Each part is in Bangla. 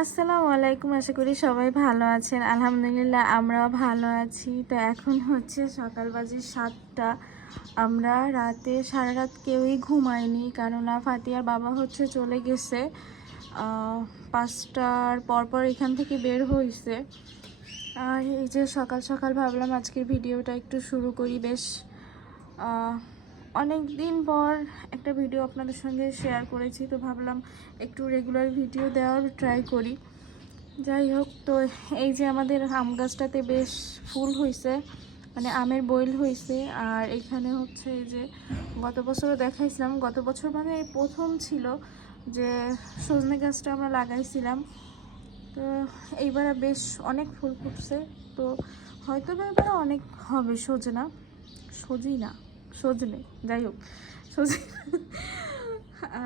আসসালামু আলাইকুম। আশা করি সবাই ভালো আছেন। আলহামদুলিল্লাহ আমরাও ভালো আছি। তো এখন হচ্ছে সকাল বাজে 7টা। আমরা রাতে সারা রাত কেউই ঘুমায়নি, কেননা ফাতিয়ার বাবা হচ্ছে চলে গেছে 5টার পরপর এখান থেকে বের হয়েছে। আর এই যে সকাল সকাল ভাবলাম আজকের ভিডিওটা একটু শুরু করি। বেশ অনেক দিন পর একটা ভিডিও আপনাদের সঙ্গে শেয়ার করেছি, তো ভাবলাম একটু রেগুলার ভিডিও দেওয়ার ট্রাই করি। যাই হোক, তো এই যে আমাদের আম গাছটাতে বেশ ফুল হয়েছে, মানে আমের বইল হয়েছে। আর এখানে হচ্ছে এই যে গত বছরও দেখাইছিলাম, গত বছর মানে প্রথম ছিল যে সজনে গাছটা আমরা লাগাইছিলাম। তো এইবার বেশ অনেক ফুল ফুটছে, তো হয়তো বা এবার অনেক হবে সজনে, যাই হোক সজনে।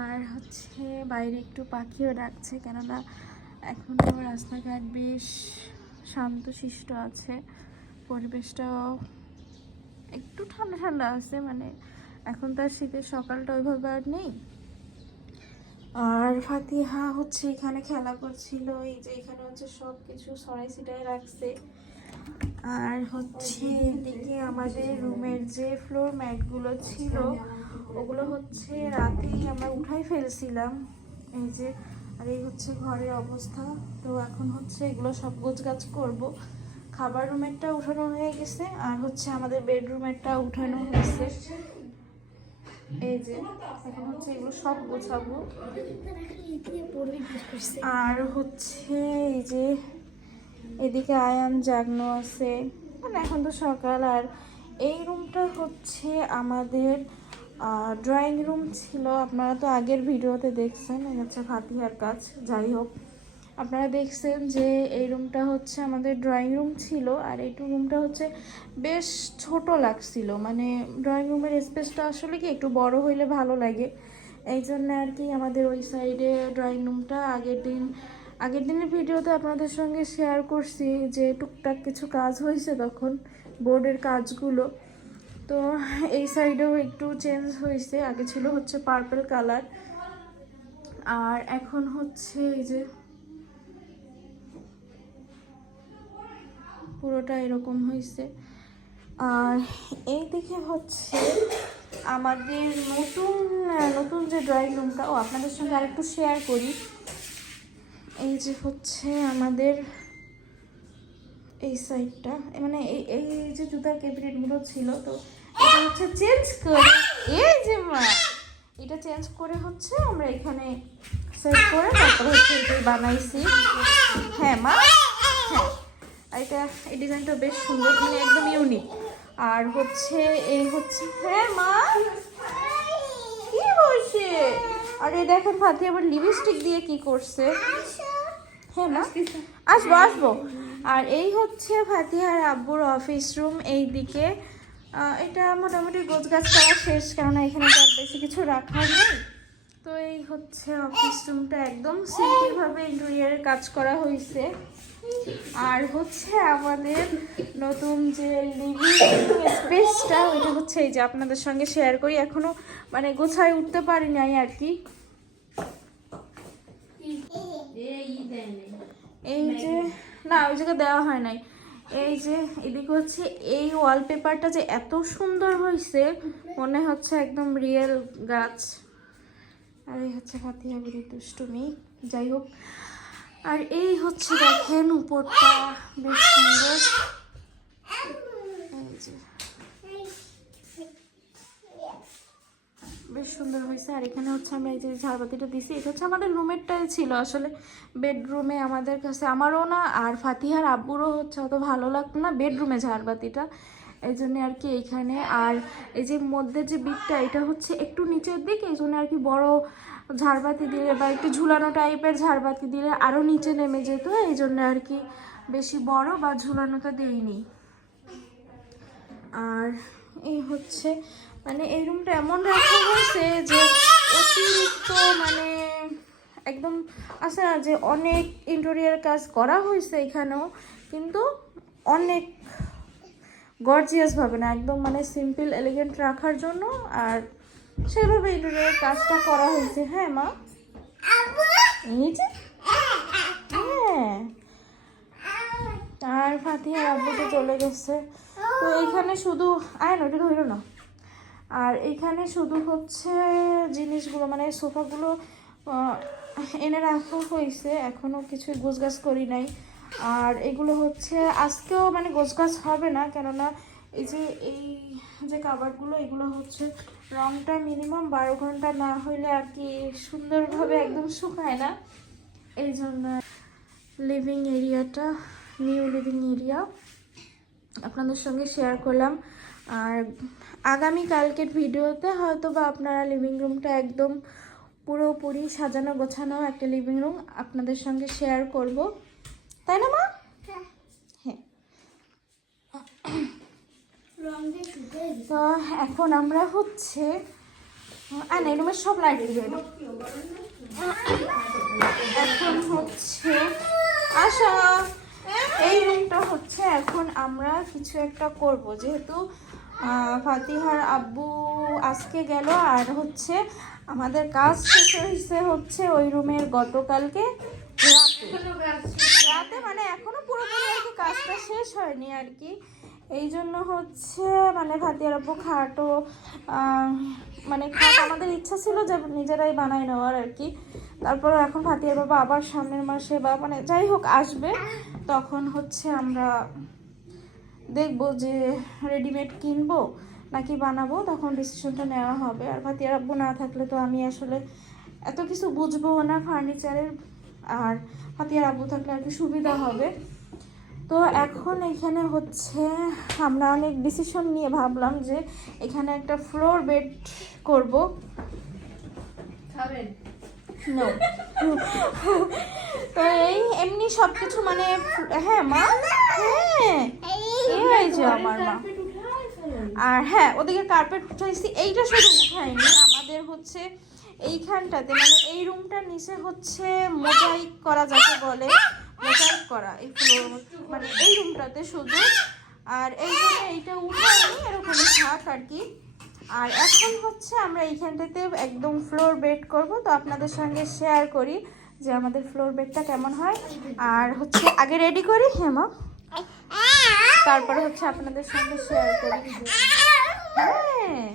আর হচ্ছে বাইরে একটু পাখিও ডাকছে, কেননা এখনও রাস্তাঘাট বেশ শান্তশিষ্ট আছে, পরিবেশটাও একটু ঠান্ডা ঠান্ডা আছে, মানে এখন তো আর শীতের সকালটা ওইভাবে আর নেই। আর ফাতিহা হচ্ছে এখানে খেলা করছিল, এই যে এখানে হচ্ছে সব কিছু সরাই ছিটাই রাখছে। আর হচ্ছে এদিকে আমাদের রুমের যে ফ্লোর ম্যাটগুলো ছিল ওগুলো হচ্ছে রাতেই আমরা উঠাই ফেলছিলাম, এই যে। আর এই হচ্ছে ঘরের অবস্থা। তো এখন হচ্ছে এগুলো সব গোছগাছ করব। খাবার রুমেরটা উঠানো হয়ে গেছে, আর হচ্ছে আমাদের বেডরুমেরটা উঠানো হয়েছে। এই যে এখন হচ্ছে এগুলো সব গোছাবো। আর হচ্ছে এই যে এদিকে আয়ান জাগনো আছে, মানে এখন তো সকাল। আর এই রুমটা হচ্ছে আমাদের ড্রয়িং রুম ছিল, আপনারা তো আগের ভিডিওতে দেখছেন। এই হচ্ছে ফাতিহার কাজ। যাই হোক, আপনারা দেখছেন যে এই রুমটা হচ্ছে আমাদের ড্রয়িং রুম ছিল, আর এই রুমটা হচ্ছে বেশ ছোট লাগছিল, মানে ড্রয়িং রুমের স্পেসটা আসলে কি একটু বড় হইলে ভালো লাগে। এই জন্য আর কি আমাদের ওই সাইডে ড্রয়িং রুমটা আগের দিনের ভিডিওতে আপনাদের সঙ্গে শেয়ার করছি যে টুকটাক কিছু কাজ হয়েছে তখন, বোর্ডের কাজগুলো। তো এই সাইডেও একটু চেঞ্জ হয়েছে, আগে ছিল হচ্ছে পার্পল কালার, আর এখন হচ্ছে এই যে পুরোটা এরকম হয়েছে। আর এই দিকে হচ্ছে আমাদের নতুন যে ড্রয়িং রুমটা, আপনাদের সঙ্গে আরেকটু শেয়ার করি। এই যে হচ্ছে আমাদের এই সাইডটা, মানে এই যে জুতার ক্যাবিনেটগুলো ছিল, তো এটা হচ্ছে চেঞ্জ করে, এই যে মা এটা চেঞ্জ করে হচ্ছে আমরা এখানে সেট করে তারপর হচ্ছে এটাই বানাইছি। হ্যাঁ মা, হ্যাঁ এটা এই ডিজাইনটা বেশ সুন্দর, মানে একদম ইউনিক। আর হচ্ছে এই হচ্ছে, হ্যাঁ মা কি বলছে, আর এই দেখেন ফাতি আবার লিপস্টিক দিয়ে কি করছে। হ্যাঁ মা আসবো। আর এই হচ্ছে ফাতিহার আব্বুর অফিস রুম। এই দিকে এটা মোটামুটি গোছগাছ করা শেষ, কেননা এখানে তো আর বেশি কিছু রাখার নেই। তো এই হচ্ছে অফিস রুমটা, একদম সিম্পলভাবে ইন্টেরিয়ারের কাজ করা হয়েছে। আর হচ্ছে আমাদের নতুন যে লিভিং স্পেসটা, ওইটা হচ্ছে এই যে আপনাদের সঙ্গে শেয়ার করি। এখনো মানে গোছায় উঠতে পারি নাই আর কি। এই যে না, ওই জায়গায় দেওয়া হয় নাই। এই যে এদিকে হচ্ছে এই ওয়ালপেপারটা যে এত সুন্দর হয়েছে, মনে হচ্ছে একদম রিয়েল গাছ। আর এই হচ্ছে ফাতিহা বুড়ি দুষ্টুমি, যাই হোক। আর এই হচ্ছে দেখেন উপরটা বেশ সুন্দর, এই যে বেশ সুন্দর হয়েছে। আর এখানে হচ্ছে আমরা এই যে ঝাড়বাতিটা দিছি, এটা হচ্ছে আমাদের রুমেরটাই ছিল আসলে, বেডরুমে আমাদের কাছে, আমারও না আর ফাতিহার আব্বুরও হচ্ছে অত ভালো লাগতো না বেডরুমে ঝাড়বাতিটা, এই জন্য আর কি এইখানে। আর এই যে মধ্যে যে বিটটা, এটা হচ্ছে একটু নিচের দিকে, এই জন্য আর কি বড় ঝাড়বাতি দিলে বা একটু ঝুলানো টাইপের ঝাড়বাতি দিলে আরও নিচে নেমে যেত, এই জন্য আর কি বেশি বড় বা ঝুলানোটা দেইনি। আর এই হচ্ছে মানে এই রুমটা এমন রাখা হয়েছে যে অতিরিক্ত, মানে একদম আছে না যে অনেক ইন্টেরিয়ার কাজ করা হয়েছে এখানেও, কিন্তু অনেক গর্জিয়াস ভাবে না, একদম মানে সিম্পল এলিগেন্ট রাখার জন্য। আর সেভাবে ইন্টেরিয়ার কাজটা করা হয়েছে। হ্যাঁ মা, এই যে ফাতিহার আব্বু তো চলে গেছে। তো এইখানে শুধু আয় না, ওটা ধরো না। আর এইখানে শুধু হচ্ছে জিনিসগুলো মানে সোফাগুলো এনে রাখা হয়েছে, এখনও কিছুই গোছগাছ করি নাই। আর এগুলো হচ্ছে আজকেও মানে গোছগাছ হবে না, কেননা এই যে কাভারগুলো এগুলো হচ্ছে রংটা মিনিমাম 12 ঘন্টা না হইলে আর কি সুন্দরভাবে একদম শুকায় না। এই জন্য লিভিং এরিয়াটা, নিউ লিভিং এরিয়া আপনাদের সঙ্গে শেয়ার করলাম। আর আগামী কালকের ভিডিওতে হয়তো বা আপনারা লিভিং রুমটা একদম পুরোপুরি সাজানো গোছানো একটা লিভিং রুম আপনাদের সঙ্গে শেয়ার করব, তাই না মা? হ্যাঁ। তো এখন আমরা হচ্ছে এই রুমের সব লাইট দিয়ে এখন হচ্ছে আশা এই রুমটা হচ্ছে এখন আমরা কিছু একটা করব, যেহেতু ফাতিহার আব্বু আজকে গেল আর হচ্ছে আমাদের কাজ শেষ হয়েছে হচ্ছে ওই রুমের গতকালকে রাতে মানে এখনো পুরোপুরি আর কি কাজটা শেষ হয়নি আর কি। এই জন্য হচ্ছে মানে ফাতিহার আব্বু খাটও মানে খাট আমাদের ইচ্ছা ছিল যে নিজেরাই বানাই নেওয়ার আর কি। তারপর এখন ফাতিহার বাবা আবার সামনের মাসে বা মানে যাই হোক আসবে, তখন হচ্ছে আমরা দেখবো যে রেডিমেড কিনবো নাকি বানাবো, তখন ডিসিশনটা নেওয়া হবে। আর ফাতিহার আব্বু না থাকলে তো আমি আসলে এত কিছু বুঝবো না ফার্নিচারের, আর ফাতিহার আব্বু থাকলে আর কি সুবিধা হবে। তো এখন এখানে হচ্ছে আমরা অনেক ডিসিশন নিয়ে ভাবলাম যে এখানে একটা ফ্লোর বেড করব। তো এই এমনি সব কিছু মানে হ্যাঁ মা, হ্যাঁ এই যে আমার মা। আর হ্যাঁ ওদিকে কার্পেট উঠাইছি, এইটা শুধু উঠাইনি, আমাদের হচ্ছে এইখানটাতে মানে এই রুমটার নিচে হচ্ছে মোজাইক করা, যাকে বলে মোজাইক করা এই ফ্লোর মানে এই রুমটাতে শুধু। আর এই জন্য এইটা উঠাইনি, এরকমই থাক আর কি। আর এখন হচ্ছে আমরা এইখানটাতে একদম ফ্লোর বেড করব, তো আপনাদের সঙ্গে শেয়ার করি যে আমাদের ফ্লোর বেডটা কেমন হয়। আর হচ্ছে আগে রেডি করি হ্যাঁ মা, তারপরে হচ্ছে আপনাদের সঙ্গে শেয়ার করি। হ্যাঁ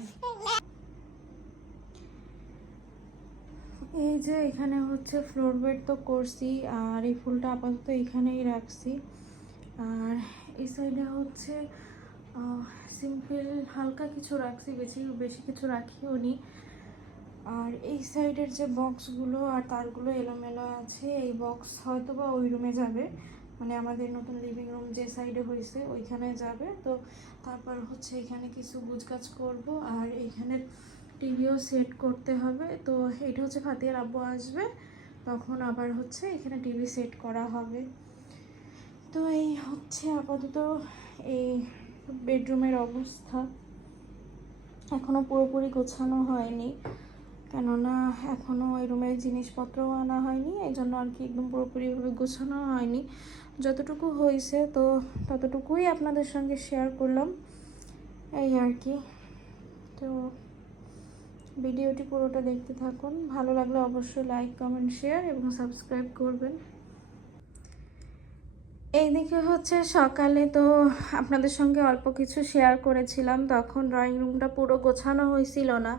এই যে এখানে হচ্ছে ফ্লোর বেড তো করছি, আর এই ফুলটা আপাতত এখানেই রাখছি। আর এই সাইডে হচ্ছে সিম্পল হালকা কিছু রাখছি, বেশি কিছু রাখিও নি। আর এই সাইডের যে বক্সগুলো আর তারগুলো এলোমেলো আছে, এই বক্স হয়তো বা ওই রুমে যাবে, মানে আমাদের নতুন লিভিং রুম যে সাইডে হয়েছে ওইখানে যাবে। তো তারপর হচ্ছে এখানে কিছু গুছগাছ করব, আর এইখানে টিভিও সেট করতে হবে। তো এটা হচ্ছে ফাতিহার আব্বু আসবে তখন আবার হচ্ছে এখানে টিভি সেট করা হবে। তো এই হচ্ছে আপাতত এই বেডরুমের অবস্থা, এখনও পুরোপুরি গোছানো হয়নি, কেননা এখনও এই রুমের জিনিসপত্রও আনা হয়নি, এই জন্য আর কি একদম পুরোপুরিভাবে গোছানো হয়নি। যতটুকু হয়েছে তো ততটুকুই আপনাদের সঙ্গে শেয়ার করলাম এই আর কি। তো ভিডিওটি পুরোটা দেখতে থাকুন, ভালো লাগলে অবশ্যই লাইক কমেন্ট শেয়ার এবং সাবস্ক্রাইব করবেন। এইদিকে হচ্ছে সকালে তো আপনাদের সঙ্গে অল্প কিছু শেয়ার করেছিলাম, তখন ড্রয়িং রুমটা পুরো গোছানো হয়েছিল না।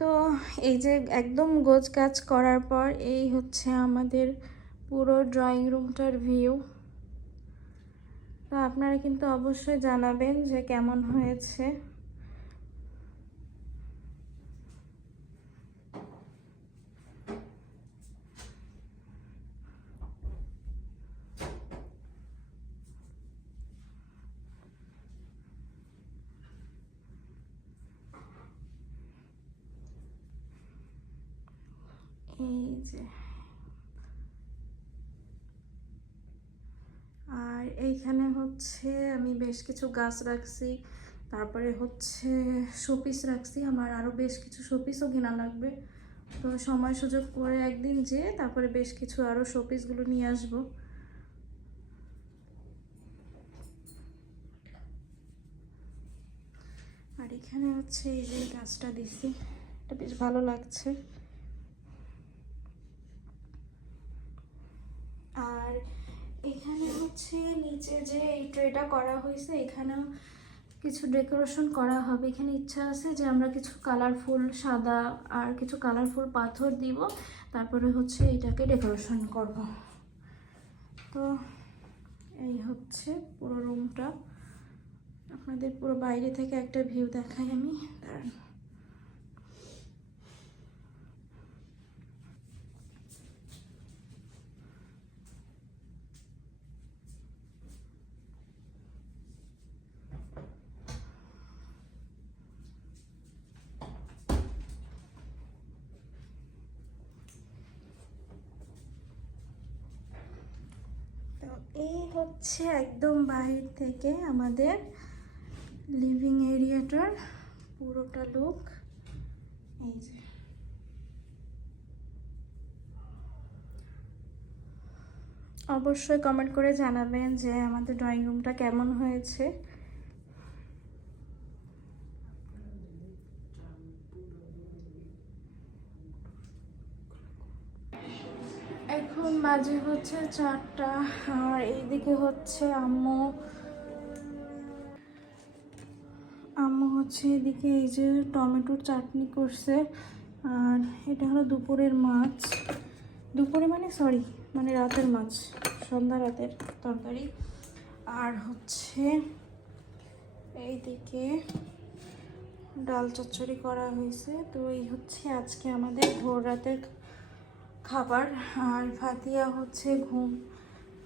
তো এই যে একদম গোছগাছ করার পর এই হচ্ছে আমাদের পুরো ড্রয়িং রুমটার ভিউ। তো আপনারা কিন্তু অবশ্যই জানাবেন যে কেমন হয়েছে। এই যে আর এইখানে হচ্ছে আমি বেশ কিছু গাছ রাখছি, তারপরে হচ্ছে শোপিস রাখছি, আমার আরও বেশ কিছু শোপিসও কেনা লাগবে। তো সময় সুযোগ করে একদিন যেয়ে তারপরে বেশ কিছু আরও শোপিসগুলো নিয়ে আসবো। আর এখানে হচ্ছে এই যে গাছটা দিছি, এটা বেশ ভালো লাগছে। আর এখানে হচ্ছে নিচে যে এই ট্রেটা করা হয়েছে, এখানেও কিছু ডেকোরেশন করা হবে। এখানে ইচ্ছা আছে যে আমরা কিছু কালারফুল সাদা আর কিছু কালারফুল পাথর দিব, তারপরে হচ্ছে এটাকে ডেকোরেশন করব। তো এই হচ্ছে পুরো রুমটা, আপনাদের পুরো বাইরে থেকে একটা ভিউ দেখাই আমি। তো এই হচ্ছে একদম বাইরে থেকে আমাদের লিভিং এরিয়াটার পুরোটা লুক। এই যে অবশ্যই কমেন্ট করে জানাবেন যে আমাদের ড্রয়িং রুমটা কেমন হয়েছে। এখন বাজে হচ্ছে 4টা, আর এইদিকে হচ্ছে আম্মু হচ্ছে এদিকে এই যে টমেটোর চাটনি করছে। আর এটা হলো দুপুরের মাছ, দুপুরে মানে রাতের মাছ, সন্ধ্যা রাতের তরকারি। আর হচ্ছে এইদিকে ডাল চচ্চড়ি করা হয়েছে। তো এই হচ্ছে আজকে আমাদের ভোর রাতের খাবার। আর ফাতিয়া হচ্ছে ঘুম,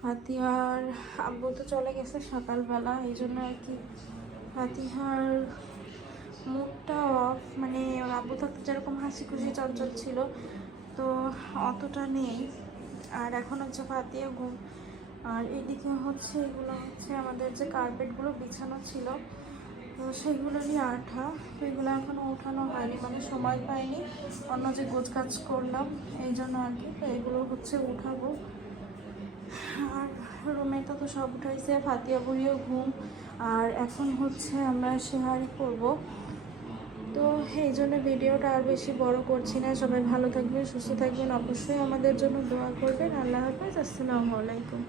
ফাতিয়ার আব্বু তো চলে গেছে সকালবেলা, এই জন্য আর কি ফাতিহার মুডটা অফ, মানে ওর আব্বু থাকতে যেরকম হাসি খুশি চঞ্চল ছিল তো অতটা নেই। আর এখন হচ্ছে ফাতিয়া ঘুম। আর এদিকে হচ্ছে এগুলো হচ্ছে আমাদের যে কার্পেটগুলো বিছানো ছিল তো সেগুলোরই আঠা, তো এগুলো এখনও ওঠানো হয়নি, মানে সময় পাইনি, অন্য যে গোছ কাজ করলাম এই জন্য আর কি। তো এগুলো হচ্ছে উঠাবো। আর রুমে তো সব উঠাইছে, ফাতিয়া বুড়িও ঘুম। আর এখন হচ্ছে আমরা সেহারি করব। তো এই জন্য ভিডিওটা আর বেশি বড় করছি না। সবাই ভালো থাকবেন, সুস্থ থাকবেন, অবশ্যই আমাদের জন্য দোয়া করবেন। আল্লাহ হাফেজ, আসসালামু আলাইকুম।